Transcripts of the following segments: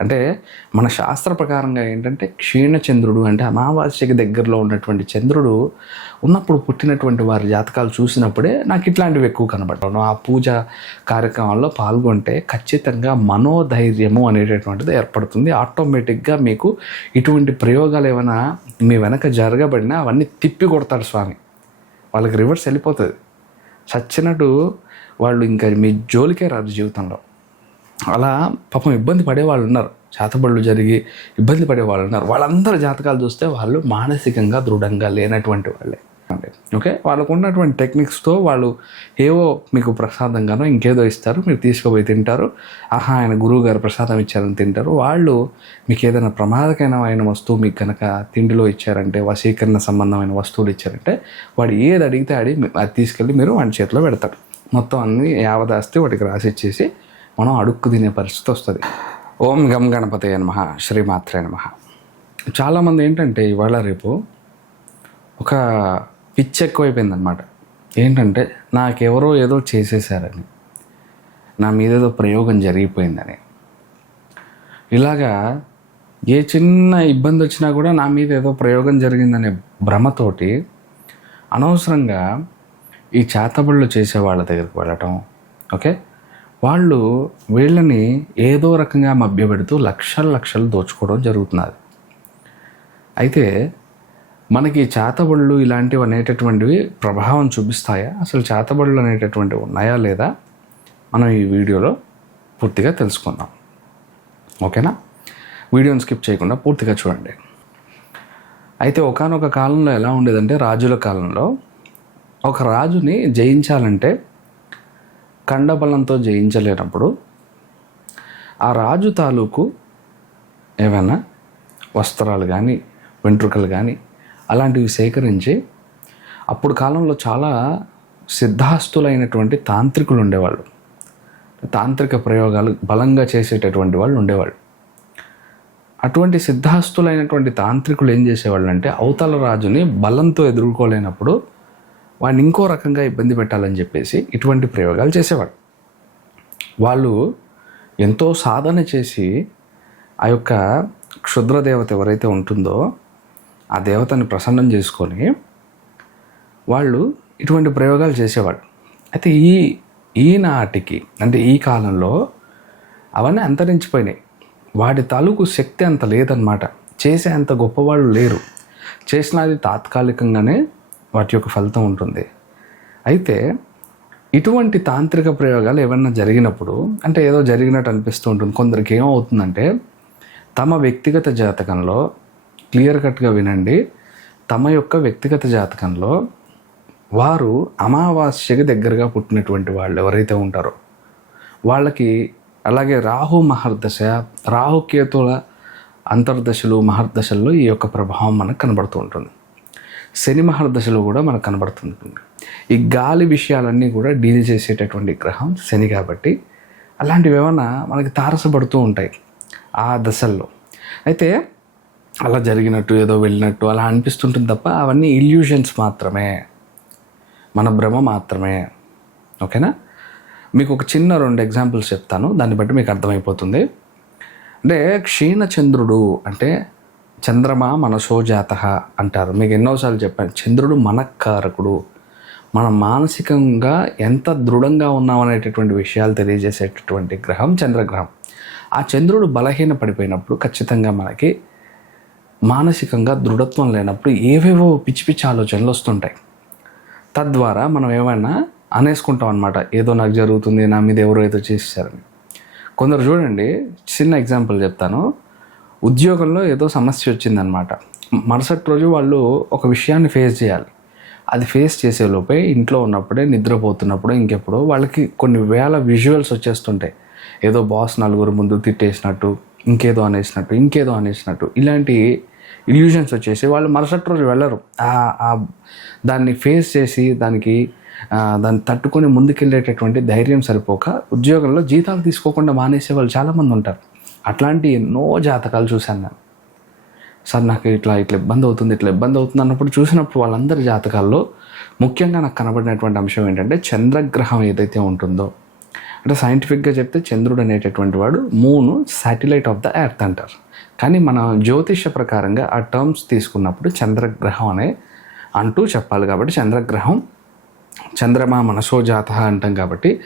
అంటే మన శాస్త్ర ప్రకారంగా ఏంటంటే క్షీణచంద్రుడు అంటే అమావాస్యకి దగ్గరలో ఉన్నటువంటి చంద్రుడు ఉన్నప్పుడు పుట్టినటువంటి వారి జాతకాలు చూసినప్పుడే నాకు ఇట్లాంటివి ఎక్కువ కనబడతాను ఆ పూజ కార్యక్రమాల్లో పాల్గొంటే ఖచ్చితంగా మనోధైర్యము అనేటటువంటిది ఏర్పడుతుంది. ఆటోమేటిక్గా మీకు ఇటువంటి ప్రయోగాలు ఏమైనా మీ వెనక జరగబడినా అవన్నీ తిప్పి కొడతాడు స్వామి. వాళ్ళకి రివర్స్ వెళ్ళిపోతుంది. చచ్చినట్టు వాళ్ళు ఇంకా మీ జోలికే రాదు జీవితంలో. అలా పాపం ఇబ్బంది పడే వాళ్ళు ఉన్నారు. చేతబడులు జరిగి ఇబ్బంది పడే వాళ్ళు ఉన్నారు. వాళ్ళందరి జాతకాలు చూస్తే వాళ్ళు మానసికంగా దృఢంగా లేనటువంటి వాళ్ళే. ఓకే? వాళ్ళకు ఉన్నటువంటి టెక్నిక్స్తో వాళ్ళు ఏవో మీకు ప్రసాదంగానో ఇంకేదో ఇస్తారు. మీరు తీసుకుపోయి తింటారు. ఆహా ఆయన గురువు గారు ప్రసాదం ఇచ్చారని తింటారు. వాళ్ళు మీకు ఏదైనా ప్రమాదకరమైన వస్తువు మీకు కనుక తిండిలో ఇచ్చారంటే వశీకరణ సంబంధమైన వస్తువులు ఇచ్చారంటే వాడు ఏది అడిగితే అడిగి అది తీసుకెళ్ళి మీరు వాడి చేతిలో పెడతారు. మొత్తం అన్ని యావదాస్తి వాటికి రాసిచ్చేసి మనం అడుక్కు తినే పరిస్థితి వస్తుంది. ఓం గం గణపతి నమ. శ్రీమాత్రే నమ. చాలామంది ఏంటంటే ఇవాళ రేపు ఒక పిచ్చి ఎక్కువైపోయిందనమాట ఏంటంటే నాకెవరో ఏదో చేసేసారని నా మీద ఏదో ప్రయోగం జరిగిపోయిందని. ఇలాగా ఏ చిన్న ఇబ్బంది వచ్చినా కూడా నా మీద ఏదో ప్రయోగం జరిగిందనే భ్రమతోటి అనవసరంగా ఈ చేతబడులు చేసే వాళ్ళ దగ్గరికి వెళ్ళటం ఓకే? వాళ్ళు వీళ్ళని ఏదో రకంగా మభ్యపెడుతూ లక్షల లక్షలు దోచుకోవడం జరుగుతున్నది. అయితే మనకి చేతబడులు ఇలాంటివి అనేటటువంటివి ప్రభావం చూపిస్తాయా? అసలు చేతబడులు అనేటటువంటివి ఉన్నాయా లేదా? మనం ఈ వీడియోలో పూర్తిగా తెలుసుకుందాం. ఓకేనా? వీడియోని స్కిప్ చేయకుండా పూర్తిగా చూడండి. అయితే ఒకానొక కాలంలో ఎలా ఉండేదంటే రాజుల కాలంలో ఒక రాజుని జయించాలంటే కండబలంతో జయించలేనప్పుడు ఆ రాజు తాలూకు ఏమైనా వస్త్రాలు కానీ వెంట్రుకలు కానీ అలాంటివి సేకరించి అప్పుడు కాలంలో చాలా సిద్ధాస్తులైనటువంటి తాంత్రికులు ఉండేవాళ్ళు. తాంత్రిక ప్రయోగాలు బలంగా చేసేటటువంటి వాళ్ళు ఉండేవాళ్ళు. అటువంటి సిద్ధాస్తులైనటువంటి తాంత్రికులు ఏం చేసేవాళ్ళు అంటే అవతల రాజుని బలంతో ఎదుర్కోలేనప్పుడు వాడిని ఇంకో రకంగా ఇబ్బంది పెట్టాలని చెప్పేసి ఇటువంటి ప్రయోగాలు చేసేవాడు వాళ్ళు ఎంతో సాధన చేసి ఆ యొక్క క్షుద్ర దేవత ఎవరైతే ఉంటుందో ఆ దేవతని ప్రసన్నం చేసుకొని వాళ్ళు ఇటువంటి ప్రయోగాలు చేసేవాడు అయితే ఈ ఈనాటికి అంటే ఈ కాలంలో అవన్నీ అంతరించిపోయినాయి. వాటి తాలూకు శక్తి అంత లేదనమాట చేసే అంత గొప్పవాళ్ళు లేరు. చేసినది తాత్కాలికంగానే వాటి యొక్క ఫలితం ఉంటుంది. అయితే ఇటువంటి తాంత్రిక ప్రయోగాలు ఏమైనా జరిగినప్పుడు అంటే ఏదో జరిగినట్టు అనిపిస్తూ ఉంటుంది కొందరికి ఏమవుతుందంటే తమ వ్యక్తిగత జాతకంలో క్లియర్ కట్గా వినండి తమ యొక్క వ్యక్తిగత జాతకంలో వారు అమావాస్యకి దగ్గరగా పుట్టినటువంటి వాళ్ళు ఎవరైతే ఉంటారో వాళ్ళకి అలాగే రాహు మహర్దశ రాహుకేతుల అంతర్దశలు మహర్దశల్లో ఈ యొక్క ప్రభావం మనకు కనబడుతూ ఉంటుంది. శని దశలో కూడా మనకు కనబడుతుంటుంది. ఈ గాలి విషయాలన్నీ కూడా డీల్ చేసేటటువంటి గ్రహం శని కాబట్టి అలాంటివి ఏమన్నా మనకి తారసపడుతూ ఉంటాయి ఆ దశల్లో. అయితే అలా జరిగినట్టు ఏదో వెళ్ళినట్టు అలా అనిపిస్తుంటుంది తప్ప అవన్నీ ఇల్యూషన్స్ మాత్రమే. మన భ్రమ మాత్రమే. ఓకేనా? మీకు ఒక చిన్న రెండు ఎగ్జాంపుల్స్ చెప్తాను. దాన్ని బట్టి మీకు అర్థమైపోతుంది. అంటే క్షీణచంద్రుడు అంటే చంద్రమా మనసోజాత అంటారు. మీకు ఎన్నోసార్లు చెప్పాను. చంద్రుడు మనకారకుడు. మనం మానసికంగా ఎంత దృఢంగా ఉన్నామనేటటువంటి విషయాలు తెలియజేసేటటువంటి గ్రహం చంద్రగ్రహం. ఆ చంద్రుడు బలహీన పడిపోయినప్పుడు ఖచ్చితంగా మనకి మానసికంగా దృఢత్వం లేనప్పుడు ఏవేవో పిచ్చి పిచ్చి ఆలోచనలు వస్తుంటాయి. తద్వారా మనం ఏమైనా అనేసుకుంటాం అనమాట ఏదో నాకు జరుగుతుంది నా మీద ఎవరో ఏదో చేసేసారని కొందరు చూడండి చిన్న ఎగ్జాంపుల్ చెప్తాను. ఉద్యోగంలో ఏదో సమస్య వచ్చిందనమాట. మరుసటి రోజు వాళ్ళు ఒక విషయాన్ని ఫేస్ చేయాలి. అది ఫేస్ చేసే లోపే ఇంట్లో ఉన్నప్పుడే నిద్రపోతున్నప్పుడు ఇంకెప్పుడు వాళ్ళకి కొన్ని వేల విజువల్స్ వచ్చేస్తుంటాయి. ఏదో బాస్ నలుగురు ముందు తిట్టేసినట్టు ఇంకేదో అనేసినట్టు ఇంకేదో అనేసినట్టు. ఇలాంటి ఇల్యూషన్స్ వచ్చేసి వాళ్ళు మరుసటి రోజు వెళ్ళరు. దాన్ని ఫేస్ చేసి దానికి దాన్ని తట్టుకొని ముందుకెళ్ళేటటువంటి ధైర్యం సరిపోక ఉద్యోగంలో జీతాలు తీసుకోకుండా మానేసే వాళ్ళు చాలామంది ఉంటారు. అట్లాంటి ఎన్నో జాతకాలు చూశాను నేను. సార్ నాకు ఇట్లా ఇట్లా ఇబ్బంది అవుతుంది ఇట్లా ఇబ్బంది అవుతుంది అన్నప్పుడు చూసినప్పుడు వాళ్ళందరి జాతకాల్లో ముఖ్యంగా నాకు కనబడినటువంటి అంశం ఏంటంటే చంద్రగ్రహం ఏదైతే ఉంటుందో. అంటే సైంటిఫిక్గా చెప్తే చంద్రుడు అనేటటువంటి వాడు moon satellite of the earth అంటారు. కానీ మన జ్యోతిష ప్రకారంగా ఆ టర్మ్స్ తీసుకున్నప్పుడు చంద్రగ్రహం అనే అంటూ చెప్పాలి కాబట్టి చంద్రగ్రహం చంద్రమా మనసో జాత అంటాం కాబట్టి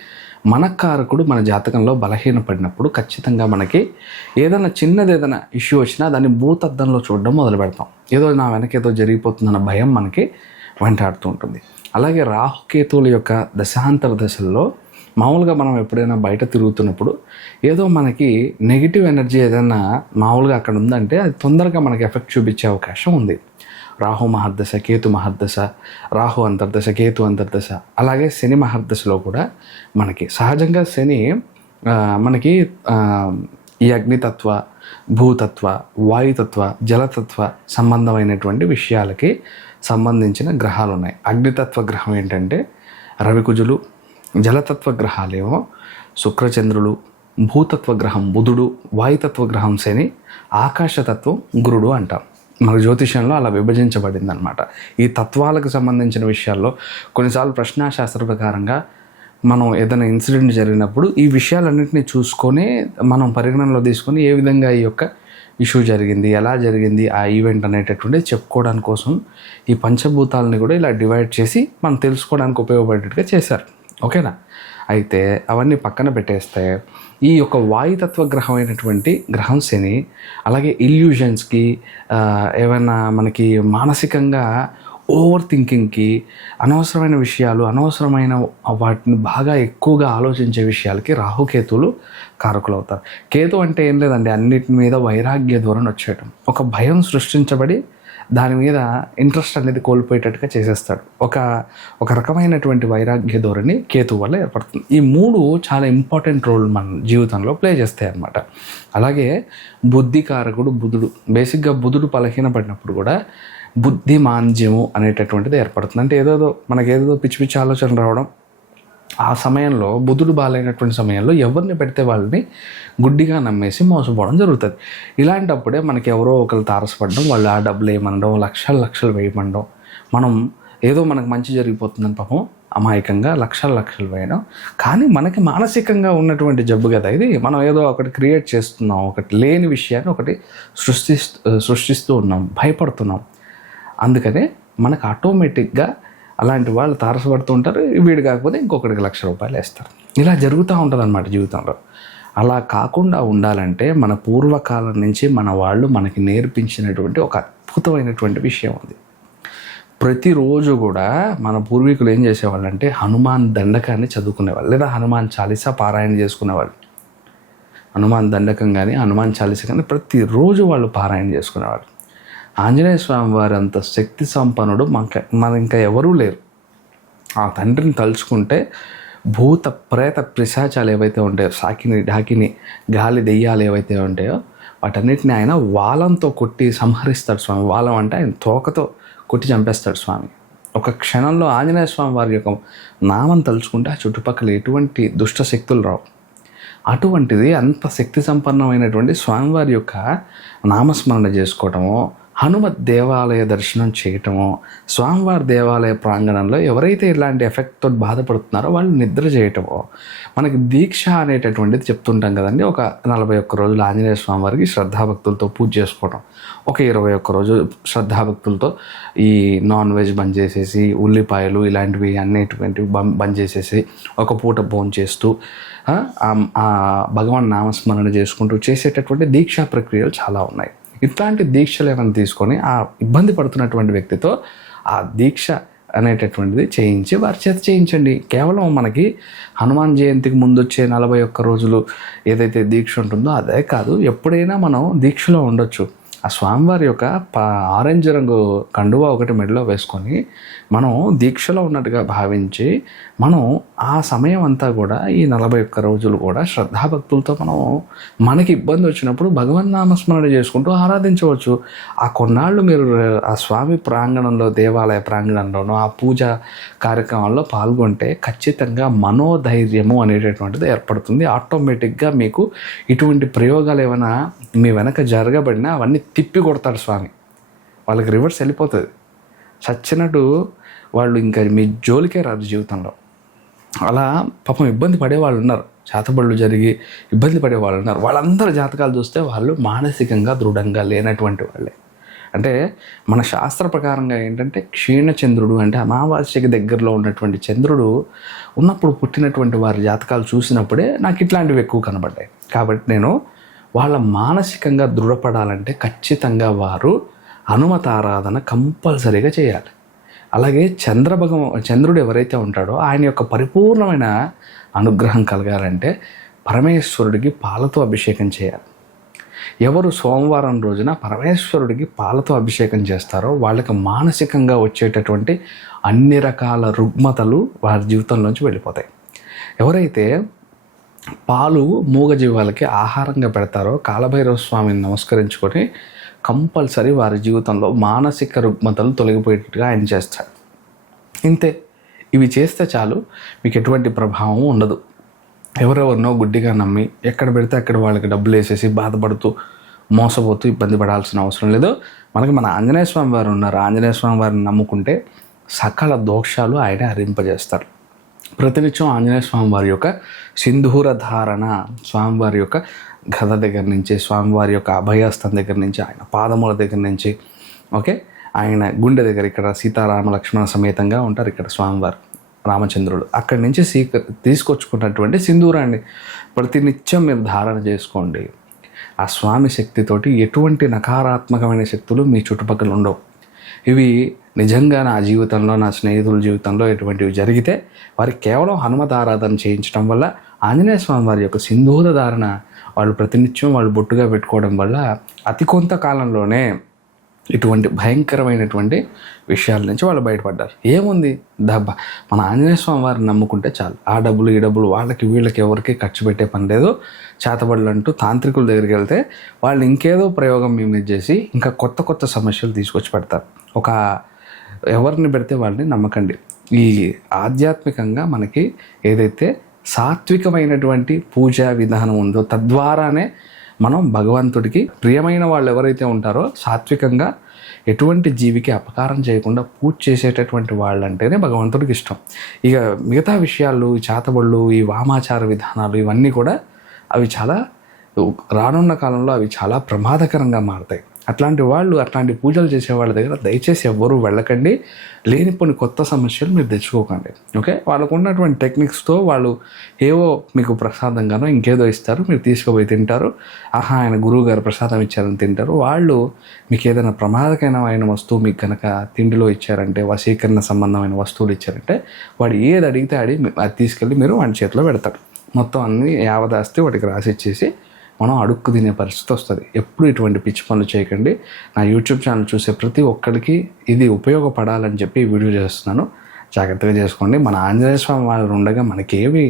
మనకారకుడు మన జాతకంలో బలహీనపడినప్పుడు ఖచ్చితంగా మనకి ఏదైనా చిన్నది ఏదైనా ఇష్యూ వచ్చినా దాన్ని భూతద్దంలో చూడడం మొదలు పెడతాం. ఏదో నా వెనక ఏదో జరిగిపోతుందన్న భయం మనకి వెంటాడుతూ ఉంటుంది. అలాగే రాహుకేతువుల యొక్క దశాంతర దశల్లో మామూలుగా మనం ఎప్పుడైనా బయట తిరుగుతున్నప్పుడు ఏదో మనకి నెగిటివ్ ఎనర్జీ ఏదైనా మామూలుగా అక్కడ ఉందంటే అది తొందరగా మనకి ఎఫెక్ట్ చూపించే అవకాశం ఉంది. రాహు మహర్దశ కేతు మహర్దశ రాహు అంతర్దశ కేతు అంతర్దశ అలాగే శని మహర్దశలో కూడా మనకి సహజంగా శని మనకి ఈ అగ్నితత్వ భూతత్వ వాయుతత్వ జలతత్వ సంబంధమైనటువంటి విషయాలకి సంబంధించిన గ్రహాలు ఉన్నాయి అగ్నితత్వ గ్రహం ఏంటంటే రవికుజులు జలతత్వ గ్రహాలేమో శుక్రచంద్రులు భూతత్వ గ్రహం బుధుడు వాయుతత్వ గ్రహం శని ఆకాశతత్వం గురుడు అంటాం. మన జ్యోతిషంలో అలా విభజించబడింది అనమాట ఈ తత్వాలకు సంబంధించిన విషయాల్లో కొన్నిసార్లు ప్రశ్నాశాస్త్ర ప్రకారంగా మనం ఏదైనా ఇన్సిడెంట్ జరిగినప్పుడు ఈ విషయాలన్నింటినీ చూసుకొని మనం పరిగణనలో తీసుకొని ఏ విధంగా ఈ యొక్క ఇష్యూ జరిగింది ఎలా జరిగింది ఆ ఈవెంట్ అనేటటువంటిది చెప్పుకోవడానికి కోసం ఈ పంచభూతాలని కూడా ఇలా డివైడ్ చేసి మనం తెలుసుకోవడానికి ఉపయోగపడేట్టుగా చేశారు. ఓకేనా? అయితే అవన్నీ పక్కన పెట్టేస్తే ఈ యొక్క వాయుతత్వ గ్రహం అయినటువంటి గ్రహం శని అలాగే ఇల్యూషన్స్కి ఏమైనా మనకి మానసికంగా ఓవర్ థింకింగ్కి అనవసరమైన విషయాలు అనవసరమైన వాటిని బాగా ఎక్కువగా ఆలోచించే విషయాలకి రాహుకేతులు కారకులు అవుతారు కేతు అంటే ఏం లేదండి అన్నిటి మీద వైరాగ్య ధోరణి వచ్చేయటం. ఒక భయం సృష్టించబడి దాని మీద ఇంట్రెస్ట్ అనేది కోల్పోయేటట్టుగా చేసేస్తాడు. ఒక ఒక రకమైనటువంటి వైరాగ్య ధోరణి కేతు వల్ల ఏర్పడుతుంది. ఈ మూడు చాలా ఇంపార్టెంట్ రోల్ మన జీవితంలో ప్లే చేస్తాయి అన్నమాట. అలాగే బుద్ధికారకుడు బుధుడు బేసిక్గా బుధుడు బలహీనపడినప్పుడు కూడా బుద్ధి మాంద్యము అనేటటువంటిది ఏర్పడుతుంది. అంటే ఏదోదో మనకి పిచ్చి పిచ్చి ఆలోచన రావడం ఆ సమయంలో బుధుడు బాగాలేనటువంటి సమయంలో ఎవరిని పెడితే వాళ్ళని గుడ్డిగా నమ్మేసి మోసపోవడం జరుగుతుంది. ఇలాంటప్పుడే మనకి ఎవరో ఒకరు తారసపడడం వాళ్ళు ఆ డబ్బులు వేయమనడం లక్షలు లక్షలు వేయమనడం మనం ఏదో మనకు మంచి జరిగిపోతుందని పాపం అమాయకంగా లక్షల లక్షలు వేయడం. కానీ మనకి మానసికంగా ఉన్నటువంటి జబ్బు కదా ఇది. మనం ఏదో ఒకటి క్రియేట్ చేస్తున్నాం ఒకటి లేని విషయాన్ని ఒకటి సృష్టిస్తూ సృష్టిస్తూ ఉన్నాం భయపడుతున్నాం. అందుకనే మనకు ఆటోమేటిక్గా అలాంటి వాళ్ళు తారసపడుతూ ఉంటారు. వీడు కాకపోతే ఇంకొకటికి లక్ష రూపాయలు వేస్తారు. ఇలా జరుగుతూ ఉంటుంది అనమాట జీవితంలో. అలా కాకుండా ఉండాలంటే మన పూర్వకాలం నుంచి మన వాళ్ళు మనకి నేర్పించినటువంటి ఒక అద్భుతమైనటువంటి విషయం ఉంది ప్రతిరోజు కూడా మన పూర్వీకులు ఏం చేసేవాళ్ళు అంటే హనుమాన్ దండకాన్ని చదువుకునేవాళ్ళు లేదా హనుమాన్ చాలీసా పారాయణ చేసుకునేవాళ్ళు. హనుమాన్ దండకం కానీ హనుమాన్ చాలీస కానీ ప్రతిరోజు వాళ్ళు పారాయణ చేసుకునేవాళ్ళు. ఆంజనేయ స్వామి వారి అంత శక్తి సంపన్నుడు మాక మన ఇంకా ఎవరూ లేరు. ఆ తండ్రిని తలుచుకుంటే భూత ప్రేత పిశాచాలు ఏవైతే ఉంటాయో సాకిని ఢాకిని గాలి దెయ్యాలు ఏవైతే ఉంటాయో వాటన్నిటిని ఆయన వాలంతో కొట్టి సంహరిస్తాడు స్వామి. వాలం అంటే ఆయన తోకతో కొట్టి చంపేస్తాడు స్వామి. ఒక క్షణంలో ఆంజనేయ స్వామి వారి యొక్క నామం తలుచుకుంటే ఆ చుట్టుపక్కల ఎటువంటి దుష్ట శక్తులు రావు. అటువంటిది అంత శక్తి సంపన్నమైనటువంటి స్వామివారి యొక్క నామస్మరణ చేసుకోవటము హనుమత్ దేవాలయ దర్శనం చేయటము స్వామివారి దేవాలయ ప్రాంగణంలో ఎవరైతే ఇలాంటి ఎఫెక్ట్తో బాధపడుతున్నారో వాళ్ళు నిద్ర చేయటము మనకి దీక్ష అనేటటువంటిది చెప్తుంటాం కదండి. ఒక నలభై ఒక్క రోజులు ఆంజనేయ స్వామివారికి శ్రద్ధాభక్తులతో పూజ చేసుకోవడం ఒక ఇరవై ఒక్క రోజు శ్రద్ధాభక్తులతో ఈ నాన్ వెజ్ బంద్ చేసేసి ఉల్లిపాయలు ఇలాంటివి అన్నిటివంటివి బం- బంద్ చేసేసి ఒక పూట భోజనం చేస్తూ భగవాన్ నామస్మరణ చేసుకుంటూ చేసేటటువంటి దీక్షా ప్రక్రియలు చాలా ఉన్నాయి. ఇట్లాంటి దీక్షలు ఏమైనా తీసుకొని ఆ ఇబ్బంది పడుతున్నటువంటి వ్యక్తితో ఆ దీక్ష అనేటటువంటిది చేయించి వారి చేత చేయించండి. కేవలం మనకి హనుమాన్ జయంతికి ముందు వచ్చే నలభై ఒక్క రోజులు ఏదైతే దీక్ష ఉంటుందో అదే కాదు ఎప్పుడైనా మనం దీక్షలో ఉండొచ్చు. ఆ స్వామివారి యొక్క ఆరెంజ్ రంగు కండువా ఒకటి మెడలో వేసుకొని మనం దీక్షలో ఉన్నట్టుగా భావించి మనం ఆ సమయం అంతా కూడా ఈ నలభై ఒక్క రోజులు కూడా శ్రద్ధాభక్తులతో మనం మనకి ఇబ్బంది వచ్చినప్పుడు భగవన్ నామస్మరణ చేసుకుంటూ ఆరాధించవచ్చు. ఆ కొన్నాళ్ళు మీరు ఆ స్వామి ప్రాంగణంలో దేవాలయ ప్రాంగణంలోనూ ఆ పూజ కార్యక్రమాల్లో పాల్గొంటే ఖచ్చితంగా మనోధైర్యము అనేటటువంటిది ఏర్పడుతుంది. ఆటోమేటిక్గా మీకు ఇటువంటి ప్రయోగాలు ఏమైనా మీ వెనక జరగబడినా అవన్నీ తిప్పి కొడతాడు స్వామి. వాళ్ళకి రివర్స్ వెళ్ళిపోతుంది. చచ్చినట్టు వాళ్ళు ఇంకా మీ జోలికే రాదు జీవితంలో. అలా పాపం ఇబ్బంది పడే వాళ్ళు ఉన్నారు. చేతబడులు జరిగి ఇబ్బంది పడే వాళ్ళు ఉన్నారు. వాళ్ళందరి జాతకాలు చూస్తే వాళ్ళు మానసికంగా దృఢంగా లేనటువంటి వాళ్ళే. అంటే మన శాస్త్ర ప్రకారంగా ఏంటంటే క్షీణచంద్రుడు అంటే అమావాస్యకి దగ్గరలో ఉన్నటువంటి చంద్రుడు ఉన్నప్పుడు పుట్టినటువంటి వారి జాతకాలు చూసినప్పుడే నాకు ఇట్లాంటివి ఎక్కువ కనబడ్డాయి. కాబట్టి నేను వాళ్ళ మానసికంగా దృఢపడాలంటే ఖచ్చితంగా వారు అనుమతారాధన కంపల్సరీగా చేయాలి. అలాగే చంద్రభగం చంద్రుడు ఎవరైతే ఉంటాడో ఆయన యొక్క పరిపూర్ణమైన అనుగ్రహం కలగాలంటే పరమేశ్వరుడికి పాలతో అభిషేకం చేయాలి. ఎవరు సోమవారం రోజున పరమేశ్వరుడికి పాలతో అభిషేకం చేస్తారో వాళ్ళకి మానసికంగా వచ్చేటటువంటి అన్ని రకాల రుగ్మతలు వారి జీవితంలోంచి వెళ్ళిపోతాయి. ఎవరైతే పాలు మూగజీవాలకి ఆహారంగా పెడతారో కాలభైరవ స్వామిని నమస్కరించుకొని కంపల్సరీ వారి జీవితంలో మానసిక రుగ్మతలు తొలగిపోయేటట్టుగా ఆయన చేస్తాడు. ఇంతే. ఇవి చేస్తే చాలు మీకు ఎటువంటి ప్రభావం ఉండదు. ఎవరెవరినో గుడ్డిగా నమ్మి ఎక్కడ పెడితే అక్కడ వాళ్ళకి డబ్బులు వేసేసి బాధపడుతూ మోసపోతూ ఇబ్బంది పడాల్సిన అవసరం లేదు. మనకి మన ఆంజనేయ స్వామి వారు ఉన్నారు. ఆంజనేయ స్వామి వారిని నమ్ముకుంటే సకల దోషాలు ఆయన హరింపజేస్తారు. ప్రతినిత్యం ఆంజనేయ స్వామి వారి యొక్క సింధూర ధారణ స్వామివారి యొక్క గద దగ్గర నుంచి స్వామివారి యొక్క అభయస్థం దగ్గర నుంచి ఆయన పాదముల దగ్గర నుంచి ఓకే? ఆయన గుండె దగ్గర ఇక్కడ సీతారామ లక్ష్మణ సమేతంగా ఉంటారు ఇక్కడ స్వామివారు రామచంద్రుడు. అక్కడి నుంచి సీక తీసుకొచ్చుకున్నటువంటి సింధూరాన్ని ప్రతినిత్యం మీరు ధారణ చేసుకోండి. ఆ స్వామి శక్తితోటి ఎటువంటి నకారాత్మకమైన శక్తులు మీ చుట్టుపక్కల ఉండవు. ఇవి నిజంగా నా జీవితంలో నా స్నేహితుల జీవితంలో ఎటువంటివి జరిగితే వారికి కేవలం హనుమత ఆరాధన చేయించడం వల్ల ఆంజనేయ స్వామి వారి యొక్క సింధూర ధారణ వాళ్ళు ప్రతినిత్యం వాళ్ళు బొట్టుగా పెట్టుకోవడం వల్ల అతి కొంత కాలంలోనే ఇటువంటి భయంకరమైనటువంటి విషయాల నుంచి వాళ్ళు బయటపడ్డారు. ఏముంది? దబ్బ. మన ఆంజనేయ స్వామి వారిని నమ్ముకుంటే చాలు. ఆ డబ్బులు ఈ డబ్బులు వాళ్ళకి వీళ్ళకి ఎవరికి ఖర్చు పెట్టే పని లేదు. చేతబడులు అంటూ తాంత్రికుల దగ్గరికి వెళ్తే వాళ్ళు ఇంకేదో ప్రయోగం మీ మీద చేసి ఇంకా కొత్త కొత్త సమస్యలు తీసుకొచ్చి పెడతారు. ఒక ఎవరిని పెడితే వాళ్ళని నమ్మకండి. ఈ ఆధ్యాత్మికంగా మనకి ఏదైతే సాత్వికమైనటువంటి పూజా విధానం ఉందో తద్వారానే మనం భగవంతుడికి ప్రియమైన వాళ్ళు ఎవరైతే ఉంటారో సాత్వికంగా ఎటువంటి జీవికి అపకారం చేయకుండా పూజ చేసేటటువంటి వాళ్ళంటేనే భగవంతుడికి ఇష్టం. ఇక మిగతా విషయాలు ఈ చేతబళ్ళు ఈ వామాచార విధానాలు ఇవన్నీ కూడా అవి చాలా రానున్న కాలంలో అవి చాలా ప్రమాదకరంగా మారతాయి. అట్లాంటి వాళ్ళు అట్లాంటి పూజలు చేసే వాళ్ళ దగ్గర దయచేసి ఎవ్వరూ వెళ్ళకండి. లేని కొన్ని కొత్త సమస్యలు మీరు తెచ్చుకోకండి. ఓకే వాళ్ళకు ఉన్నటువంటి టెక్నిక్స్తో వాళ్ళు ఏవో మీకు ప్రసాదంగానో ఇంకేదో ఇస్తారు మీరు తీసుకుపోయి తింటారు. ఆహా ఆయన గురువు గారు ప్రసాదం ఇచ్చారని తింటారు. వాళ్ళు మీకు ఏదైనా ప్రమాదకరమైన వస్తువు మీకు కనుక తిండిలో ఇచ్చారంటే వశీకరణ సంబంధమైన వస్తువులు ఇచ్చారంటే వాడు ఏది అడిగితే అడిగి అది తీసుకెళ్ళి మీరు వాడి చేతిలో పెడతారు. మొత్తం అన్ని యావదాస్తి వాటికి రాసి ఇచ్చేసి మనం అడుక్కు తినే పరిస్థితి వస్తుంది. ఎప్పుడు ఇటువంటి పిచ్చి పనులు చేయకండి. నా యూట్యూబ్ ఛానల్ చూసే ప్రతి ఒక్కరికి ఇది ఉపయోగపడాలని చెప్పి వీడియో చేస్తున్నాను. జాగ్రత్తగా చేసుకోండి. మన ఆంజనేయ స్వామి వారు ఉండగా మనకేవి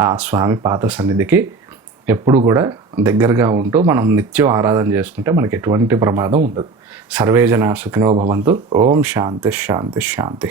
ఆ స్వామి పాత సన్నిధికి ఎప్పుడు కూడా దగ్గరగా ఉంటూ మనం నిత్యం ఆరాధన చేసుకుంటే మనకి ఎటువంటి ప్రమాదం ఉండదు. సర్వేజన సుఖినో భవంతు. ఓం శాంతి శాంతి శాంతి.